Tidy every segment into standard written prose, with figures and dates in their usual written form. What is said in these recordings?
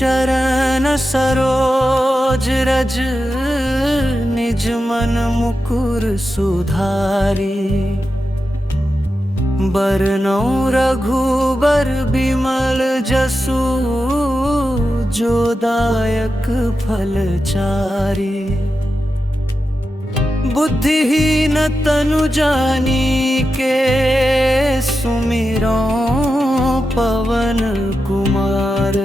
चरण सरोज रज निज मन मुकुर सुधारी। बरनौ रघुबर बिमल जसु जो दायक फल चारी। बुद्धिहीन तनु जानिके सुमिरौ पवन कुमार।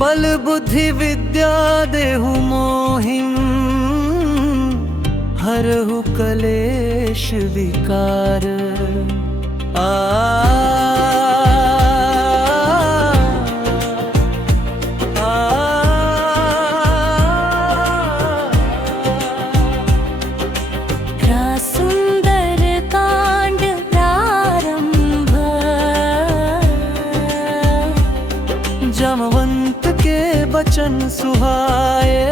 बल बुद्धि विद्या देहु मोहिं हरहु कलेश विकार। सुंदर कांड प्रारंभ। जमवंत के बचन सुहाए।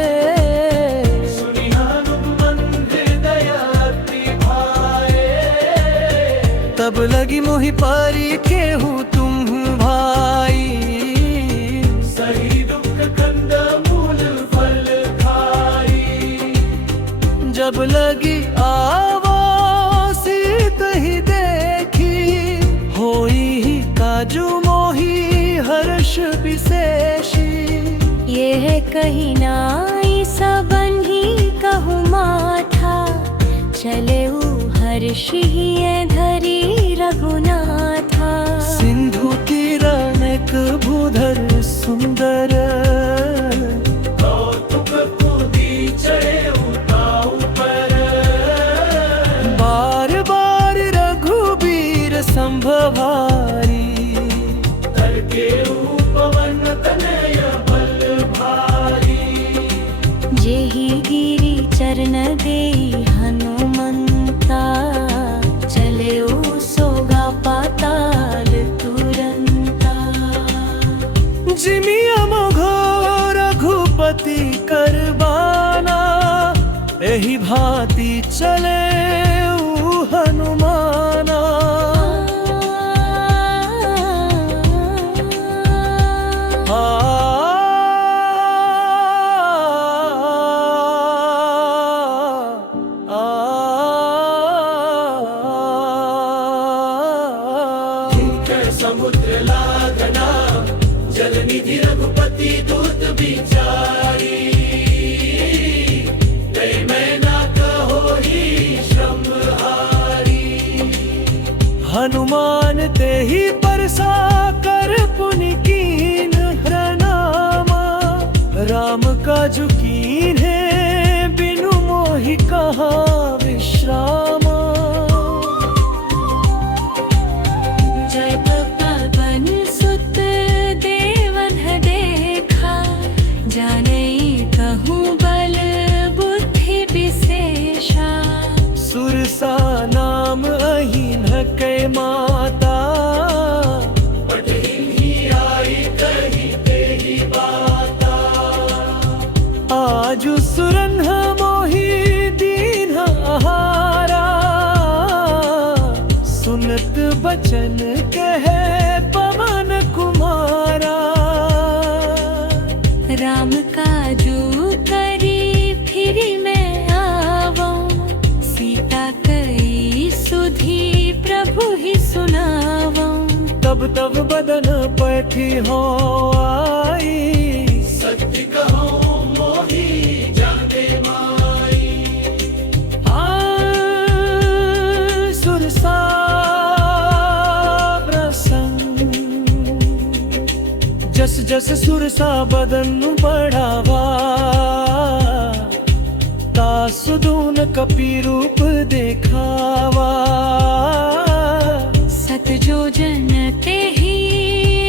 सुनि हनुमंत हृदय अति भाए। तब लगी मोहि पारी केहू तुम भाई। सही दुख कंद मूल फल खाई। जब लगी आवासी तहि देखी। होई ही काजू मोही हर्ष विशेषी। यह कही नाई सबन्ही कहु माथा। चले हर्षि धरी रघुनाथा। सिंधु तीरणक भूधर सुंदर। कौतुक कूदी चढ़े उताऊ पर। बार बार रघुबीर संभवारी। तरके पवन तनय बल भारी। जेहि गिरि चरण देई हनुमंता। चले सोगा पाताल तुरंता। जिमि अमोघो रघुपति करबाना। एहि भांति चले हनुमाना। समुद्र लागना जल निधि रघुपति दूत बिचारी। गए मैं ना कहो ही श्रम हारी। हनुमान ते ही परसा कर पुनि कीन प्रणामा। राम काजु कीन है बिनु मोहि कहा विश्रामा। सुरसा नाम अहीन कै माता। पठही आई कही तेहि बाता। आजु सुरन्ह मोहि दीन आहारा। सुनत बचन कहे पवन कुमारा। राम काजू करी फिर मैं आवऊं। सीता कई सुधी प्रभु ही सुनावऊं। तब तब बदन पैठी हो आई। सत्य कहो मोहि जाने माई। सुरसा प्रसंग। जस जस सुरसा बदन बढ़ावा। तासुदून कपि रूप देखावा। सत जो जन तेहि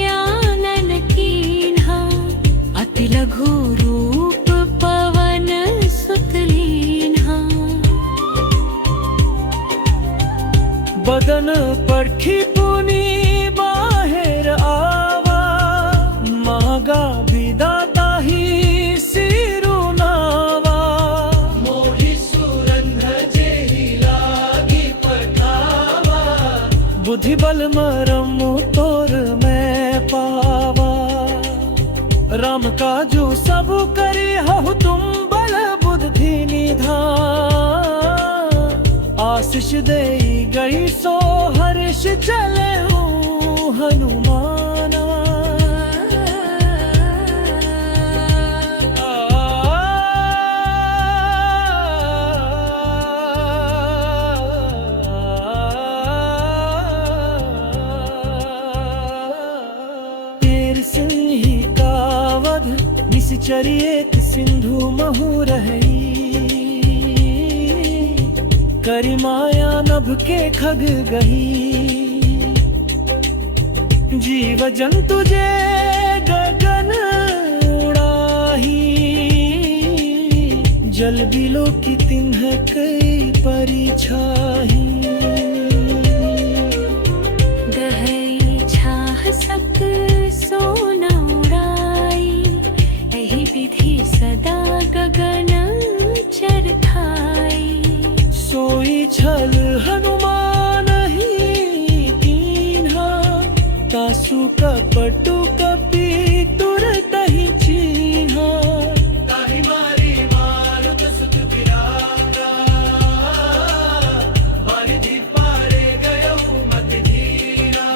आनन कीन्हा। अति लघु रूप पवन सुत लीन्हा। बदन परखी पुनि बाहिर आवा। मागा विदाता ही सिरुनावा। मोहि सुरंध जेहि लागी पठावा। बुद्धि बल मरम तोर मैं पावा। राम काजू सब करी हहु तुम बल बुद्धि निधान। आशीष दे गई सो हर्ष चले हूँ हनुमाना। निश्चरिएत सिंधु महु रही। करी माया नभ के खग गही। जीव जंतु जे गगन उड़ाही। जल बिलो की तिन्ह कई परिछाही। गहरी छाह सक सोना सदा गगन चरखाई। सोई छल हनुमान ही कीन्हा। तासु कपटु कपि तुरत ही चीन्हा। ताहि मारी मारुत सुत बिरागा। वारिधि पारे गयउ मति धीरा।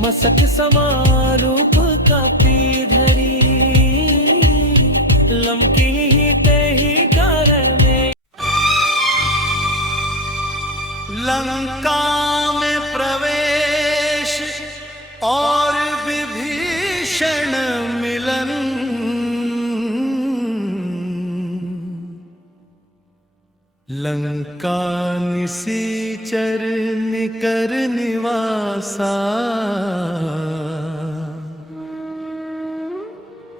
मसक समारूप कापी धरी। लमकी ही तेहि कारण में। लंका में प्रवेश और विभीषण मिलन। लंका निसीचर निकर निवासा।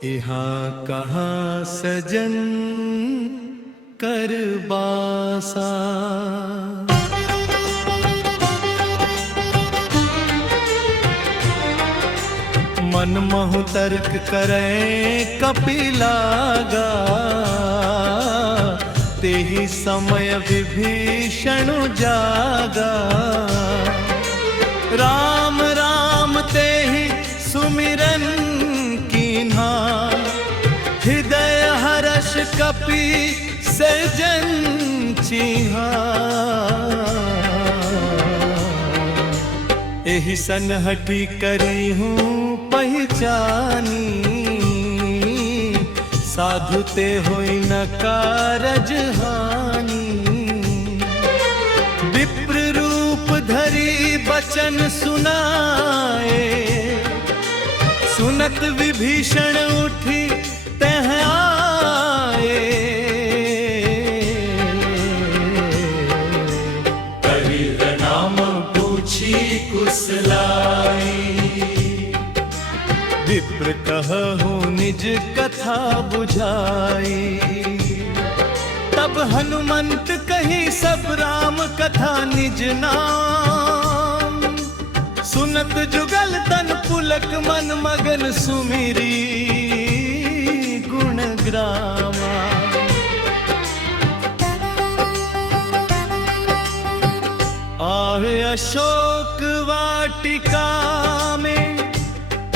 यहाँ कहाँ सजन कर बासा। मन महु तर्क करें कपिलागा। तेहि समय विभीषण जागा। राम राम तेहि सुमिरन कीन्हा। हृदय हर्ष कपि सजन चिन्हा। एहि सनहटी करी हूँ पहचानी। साधु ते होई न कारज हानि। विप्र रूप धरी बचन सुनाए। सुनत विभीषण उठी तह आए। करी नाम पूछी कुशलाई। विप्र कहु निज कथा बुझाई। तब हनुमंत कही सब राम कथा निज नाम। सुनत जुगल तन पुलक मन मगन सुमिरी गुण ग्रामा। आवे अशोक वाटिका में।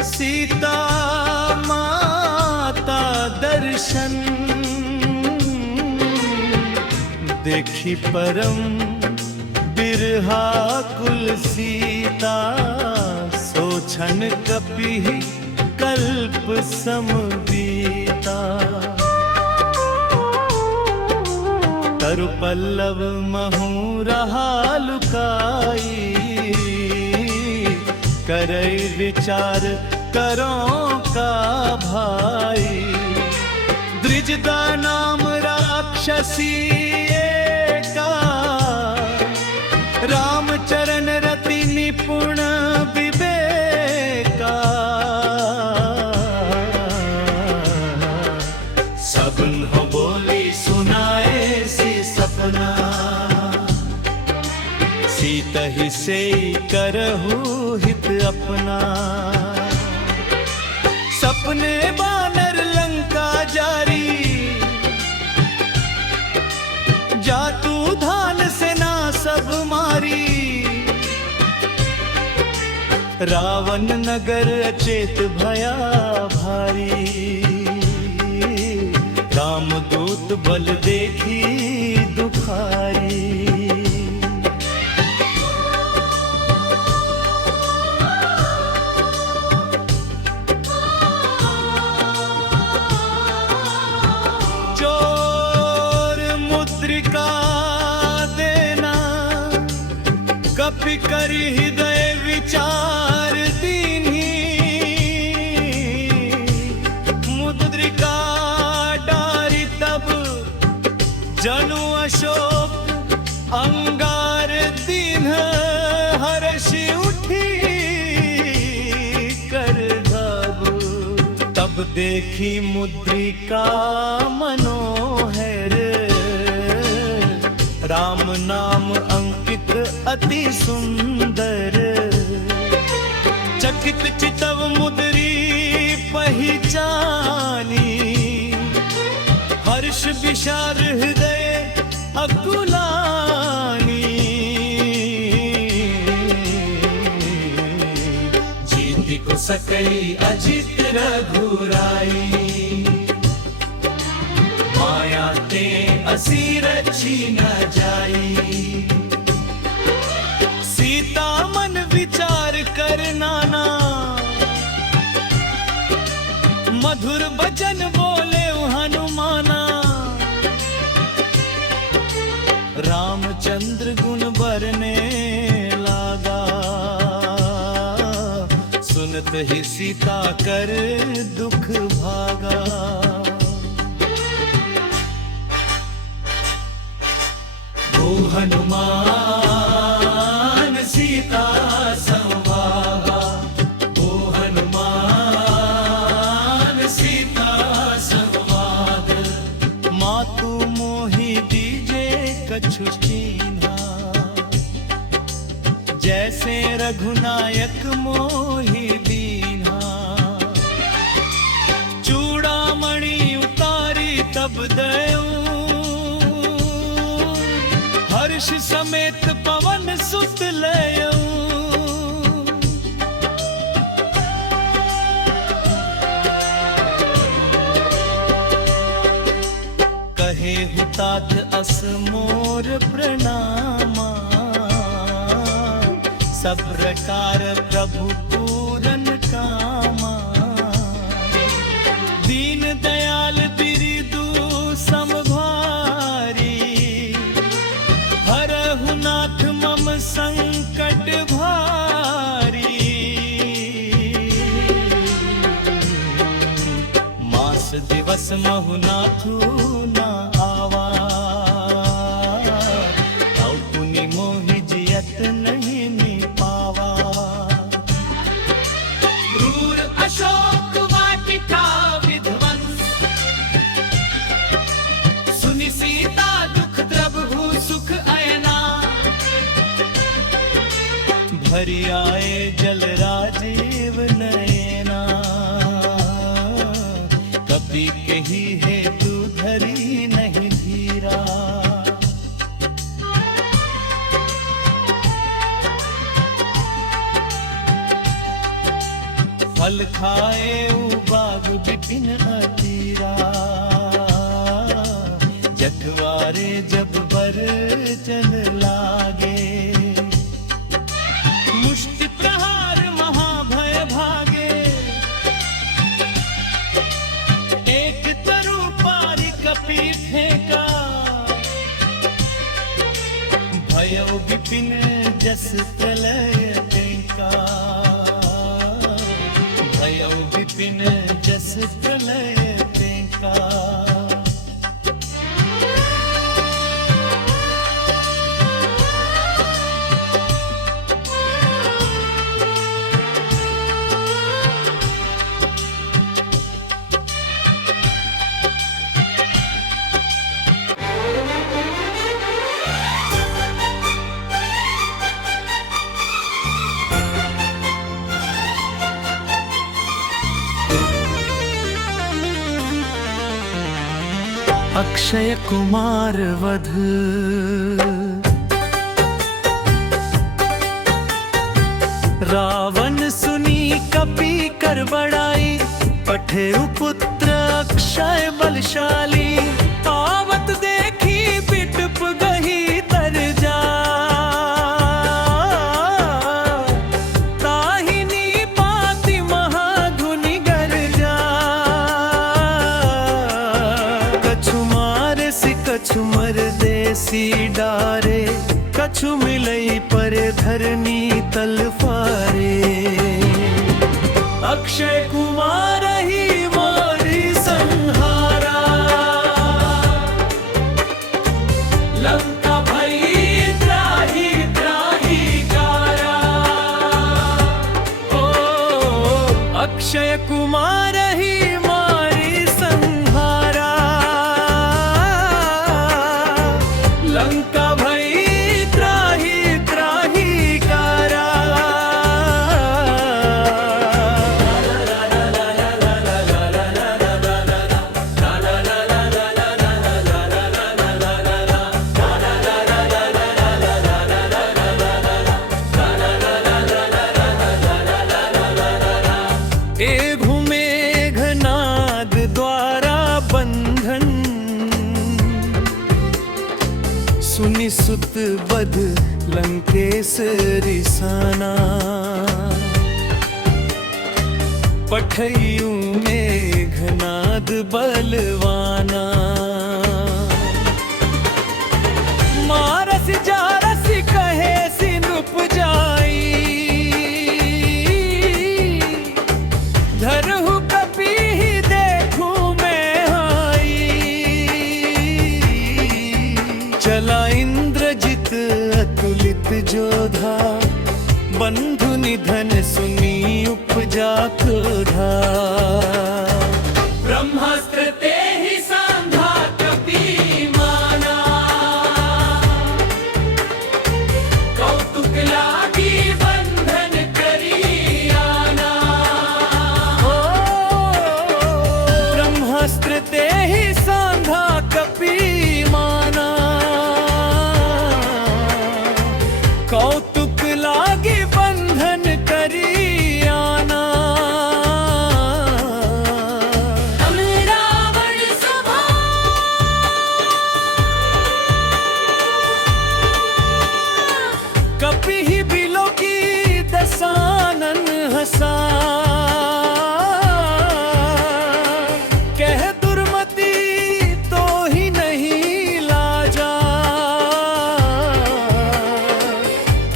सीता माता दर्शन। देखी परम बिरहा कुल सीता, सोछन कपि कल्प सम बीता। तरु पल्लव महु रहा लुकाई, करई विचार करो का भाई। द्विजदा नाम राक्षसी एका, रामचरण रति निपुण विवेका। सबन हो बोली सुनाए सी सपना, सीतहि से करहु हित अपना। सपने बानर लंका जारी, जातू धान सेना सब मारी। रावण नगर अचेत भया भारी, रामदूत बल देखी दुखारी। कपि करि हृदय विचार दीन्ही, मुद्रिका डारी तब जनु अशोक अंगार दीन। हर्षि उठी कर धब, तब देखी मुद्रिका मनोहर। राम नाम अंकित अति सुंदर, चकित चितव मुद्री पहचानी। हर्ष विशार हृदय अकुलानी, जीति को सकई अजित रघुराई। माया ते असीर न जाई, सीता मन विचार कर नाना। मधुर बचन बोले हनुमाना, रामचंद्र गुण बरने लागा। सुनत ही सीता कर दुख भागा। ओ हनुमान सीता संवारा, ओ हनुमान सीता संवाद। मातु मोहि दीजे कछु कीन्हा, जैसे रघुनायक मोहि दीन्हा। चूड़ामणि उतारी तब दयो, हर्ष समेत पवन सुत लयो। कहे हुतात अस मोर प्रणामा, सब प्रकार प्रभु पूरन कामा। दीन दयाल बिरिदु समभारी, हरहु नाथ मम संकट भारी। मास दिवस महु नाथु न आवा, तौ पुनि मोहि जियत नहीं नि पावा। क्रूर अशोक वाटिका विध्वंस, सुनि सीता दुख द्रवहु सुख अयना। भरि आए जल राजीव नयना, कपि कही हेतु धरी नहीं धीरा। फल खाए बाग विपिन अतीरा, जग पिछवारे जब बरचन लागे, मुष्टि प्रहार महाभय भागे, एक तरु पारी कपि फेंका, भयो विपिन जस प्रलय टेका, भयो विपिन जस प्रलय टेका। अक्षय कुमार वध, रावण सुनी कपि कर बड़ाई, पठे पुत्र अक्षय बलशाली, आवत देखी बिटप गही तर जा, ताहिनी पाति महाधुनि गर्जा, कछु मार सि कछु मर देसी डारे, कछु मिलई पर धरनी तलवारे, अक्षय कुमार ही मारी संहारा, लंका भई त्राही त्राही कारा, ओ अक्षय कुमार ही मारी संहारा, लंका भई त्राही त्राही कारा। एघु मेघनाद द्वारा बंधन, सुनि सुत बध लंकेश रिसाना, पठयु मेघनाद बलवाना, मारस जारस कहे सिनुप जाई, धरहु कपि ही देखूं मैं आई, चला इंद्रजित अतुलित जोधा, बंधु निधन सुनी उपजा क्रोधा, ब्रह्मास्त्र ते ही सांधा कपि माना, कौतुक लागी बंधन करी आना, ब्रह्मास्त्र ते ही सांधा कपि माना, कौतुक लागी बंधन करी आना, रावण सभा कपि ही बिलो की दसानन हसा, कह दुर्मति तो ही नहीं लाजा,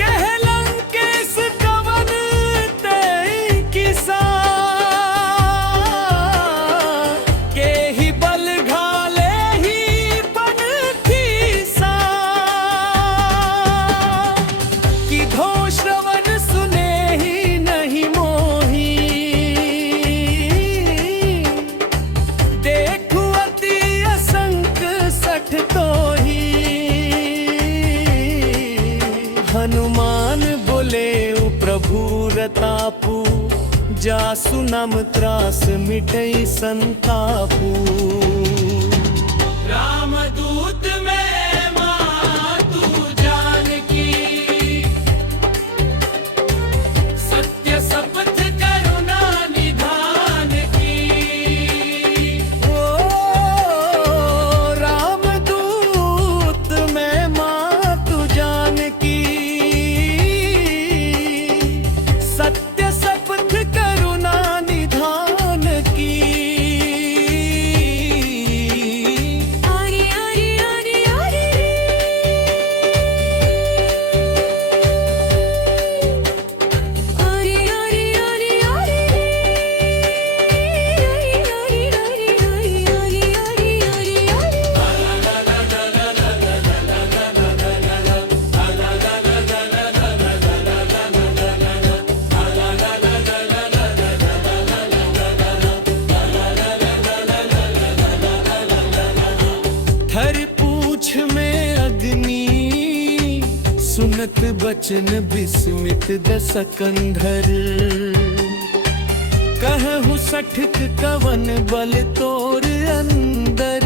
कह लंकेश कवन ते किसा, के ही बल घाले ही पन खीसा, कि धो श्रवण सुने ही नहीं मोही, देखु अति असंक सठ तो ही, हनुमान बोले उ प्रभु रतापू, जासु नम त्रास मिटई संतापू, रामदूत में मातु जानकी, सत्य शपथ करुणा निधान की, ओ रामदूत सुनत बचन बिस्मित दसकंधर। कहूँ सठक कवन बल तोर अंदर,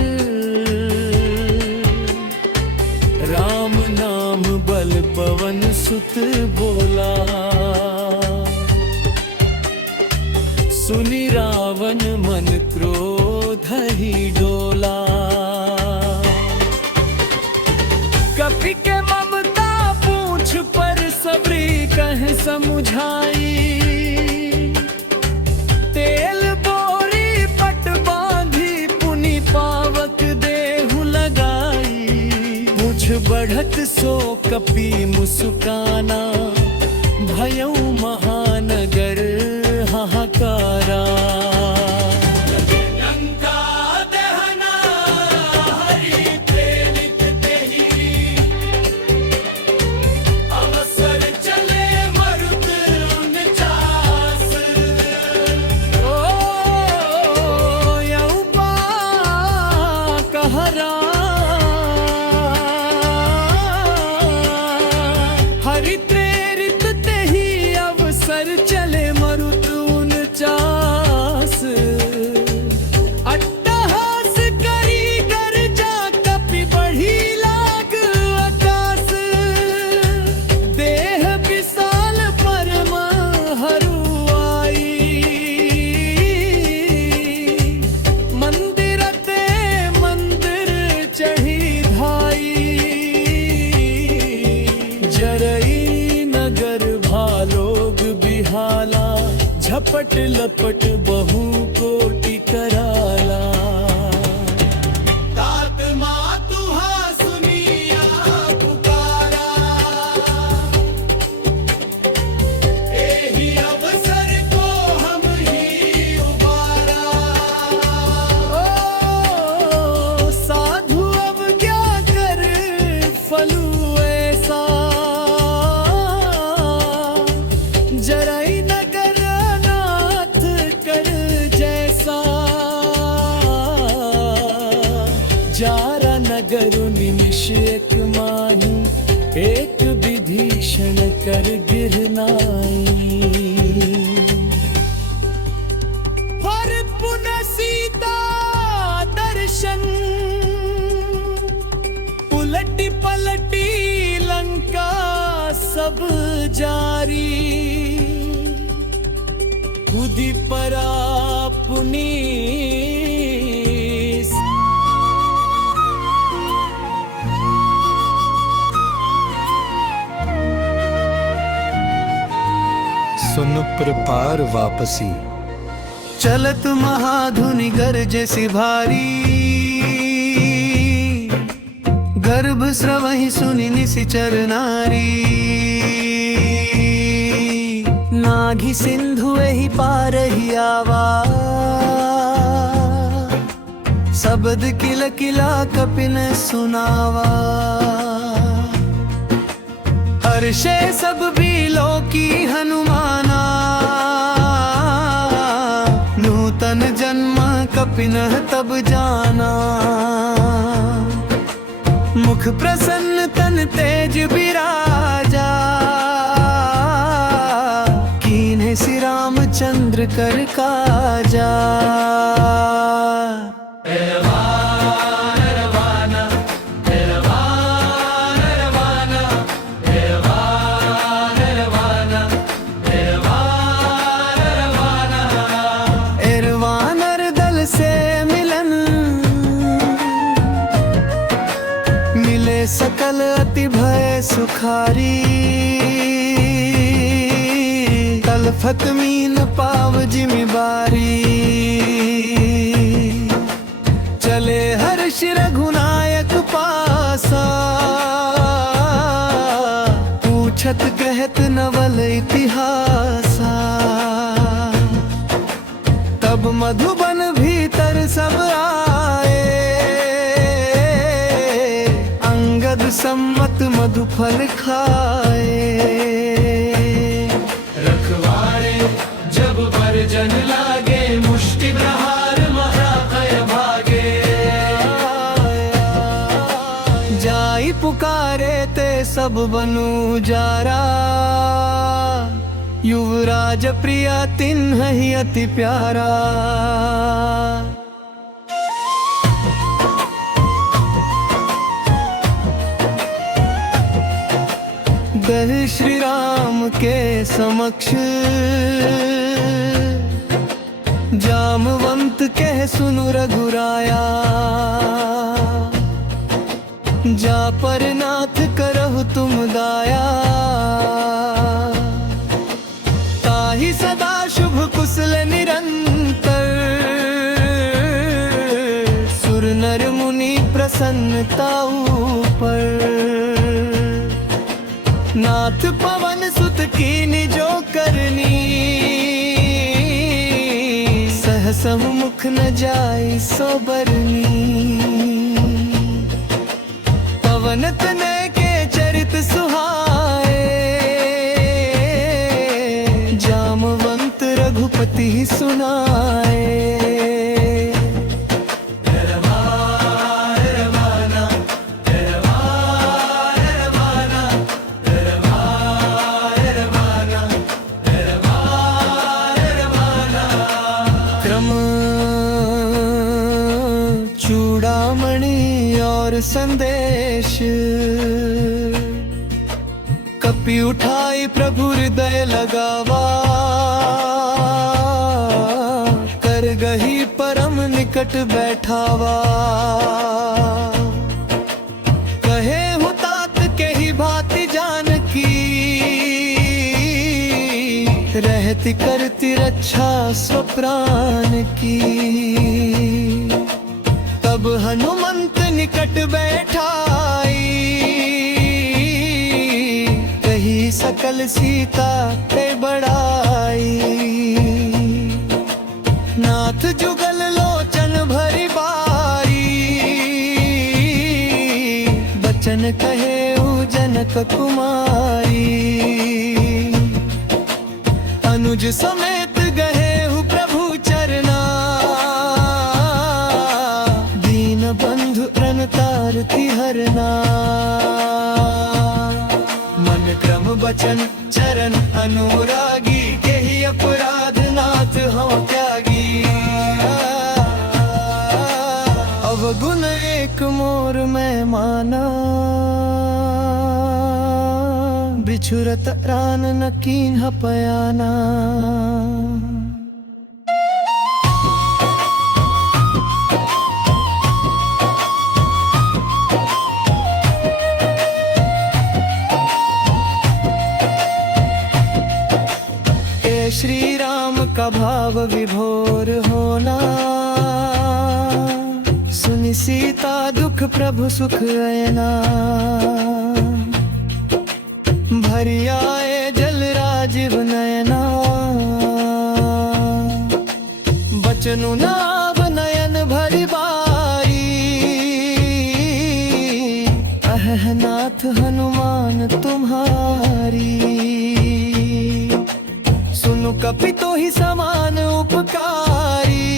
राम नाम बल पवन सुत बोला। सुनि रावण मन क्रोध ही डोला। कपि के ममता पूछ पर सबरी कह समुझाई। तेल बोरी पट बांधी पुनि पावक देहु लगाई। मुझ बढ़त सो कपि मुस्काना, भयउ महानगर हाहाकारा। हरि प्रेरित ते ही अवसर चले मरुत 49। अट्टहास करी गर्जा कपि बढ़ी लाग आकाश। देह विशाल परम हरुआई। मंदिर ते मंदिर चढ़ी धाई। जरई नगर भालोग बिहाला, झपट लपट बहु कोटि कराला। तात मातुहा सुनिया पुकारा, एहि अवसर को हम ही उबारा। ओ साधु अब क्या कर फलू ऐसा। जरई नगर नाथ कर जैसा। जारा नगर निमिष एक माही, एक विभीषण कर गिरनाई। हर पुनः सीता दर्शन, उलटी पलटी लंका सब जारी। खुदी परा पुनीस। सुन प्रपार वापसी। चलत महाधुनि गरजसि भारी। गर्भ स्रवहि सुनि निशिचर नारी। नाघि सिंधु एहि पारहि आवा। शब्द किल किला कपिन सुनावा। हर्षे सब बीलो की हनुमाना। नूतन जन्म कपिनः तब जाना। मुख प्रसन्न तन तेज विराजा। कीन्हे श्री रामचंद्र कर काजा। सकल अति भय सुखारी। तलफत मीन पाव जिमिबारी। चले हर्ष रघुनायक पासा। पूछत कहत नवल इतिहासा। तब मधुबन भीतर सब आए। सम्मत मधुफल खाए। रखवारे जब वर्जन लागे। मुष्टि प्रहार महाकय भागे। जाई पुकार पुकारे ते सब बनु जारा। युवराज प्रिया तिन्ह ही अति प्यारा। गए श्री राम के समक्ष जामवंत कह सुनु रघुराया। जा पर नाथ करहु तुम दाया। ताहि सदा शुभ कुशल निरंतर। सुर नर मुनि प्रसन्नता ऊपर। नाथ पवन सुत कीनि जो करनी। सहसहु मुख न जाय सो बरनी। पवन तनय के चरित सुहाए। जामवंत रघुपति सुनाए। चूड़ामणि और संदेश कपि उठाई प्रभु हृदय लगावा। कर गही परम निकट बैठावा। कहे हूँ तात के ही भांति जानकी। रहती करती रक्षा स्वप्राण की। तब हनुमंत निकट बैठाई। कही सकल सीता ते बढ़ाई। नाथ जुगल लोचन भरी बारी। बचन कहे जनक कुमारी। अनुज समेत गए हु प्रभु चरना। दीन बंधु प्रण तारति हरना। मन क्रम बचन चरण अनुरागी। के ही अपराध नाथ हम त्यागी। अवगुण एक मोर में माना। बिछुरत रान न कीन्ह पयाना। ए श्री राम का भाव विभोर होना। सुनि सीता दुख प्रभु सुख रहना। भरी आए जल राजीव नयना। बचनु नाव नयन भरी बारी। अहनाथ हनुमान तुम्हारी। सुनु कपि तो ही समान उपकारी।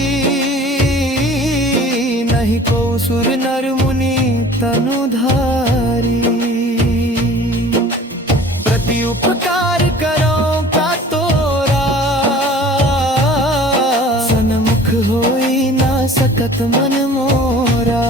नहीं को सुर नर मुनि तनुधारी। उपकार करो का तोरा। सनमुख होई ना सकत मन मोरा।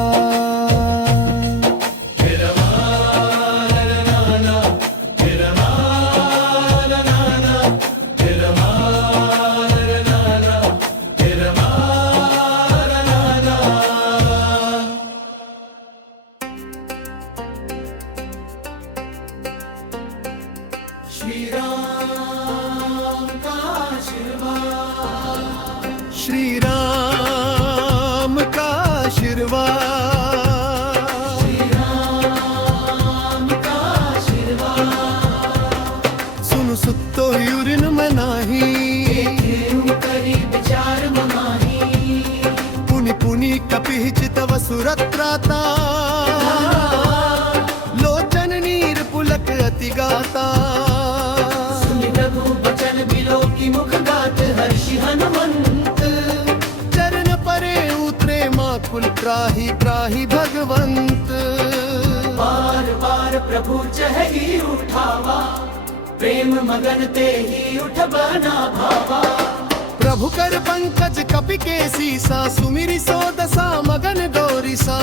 श्री राम का आशीर्वाद। श्री राम का आशीर्वाद। श्री राम का आशीर्वाद। सुनु सुतो युरिन मनाही। करी विचार मनाही। पुनि पुनि कपि चितव सुरत्राता। लोचन नीर पुलक अति गाता। मुख गात हर्षि हनुमंत। चरण परे उतरे माकुल त्राहि त्राहि भगवंत। बार बार प्रभु चही उठावा प्रेम मगन ते ही उठ बना भावा प्रभु कर पंकज कपि के सीसा सुमिरि सो दसा मगन गौरीसा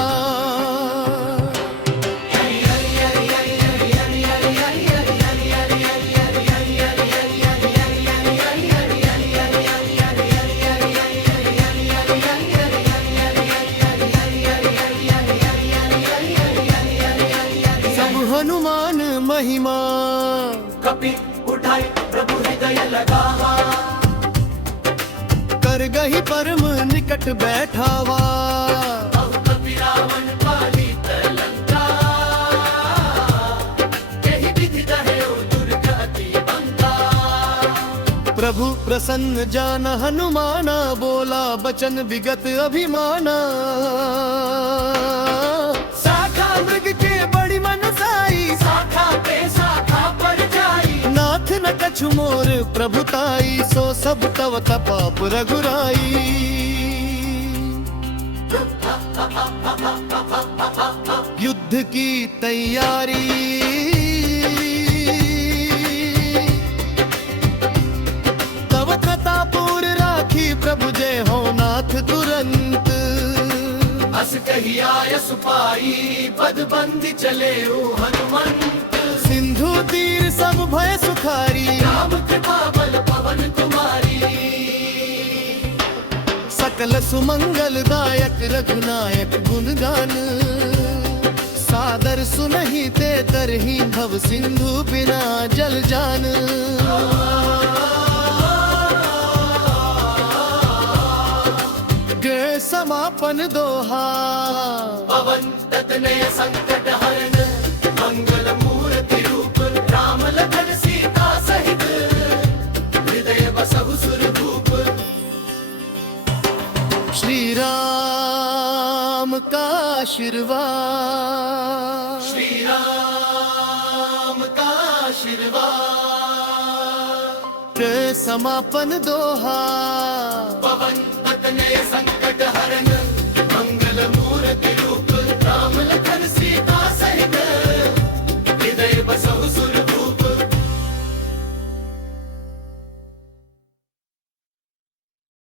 सब हनुमान महिमा कपि उठाई प्रभु हृदय लगा कर गही परम निकट बैठावा अब कपि रावण पाली लंका यही विधि दहे दुर्गति बंका प्रभु प्रसन्न जान हनुमाना बोला बचन विगत अभिमाना शाखा मृग के बड़ी मनसाई शाखा पे शाखा पर जाई नाथ न कछु मोर प्रभुताई सो सब तव तपाप रघुराई युद्ध की तैयारी तव कथापुर राखी प्रभु जय हो नाथ तुरंत अस कही आय सुपाई पद बंदी चले ओ हनुमंत सिंधु तीर सब भय सुखारी राम कृपा बल पवन कुमारी सकल सुमंगल दायक रघुनायक गुणगान सादर सुनहि ते तरहि भव सिंधु बिना जल जान गे समापन दोहा पवन ततनय संकट हरण मंगल मूर्ति रूप राम लखन सीता सहित हृदय बसहु सुरभूप श्री राम का आशीर्वाद श्री राम का आशीर्वाद के समापन दोहा पवन ततनय संकट हरण मंगल मूर्ति रूप राम लखन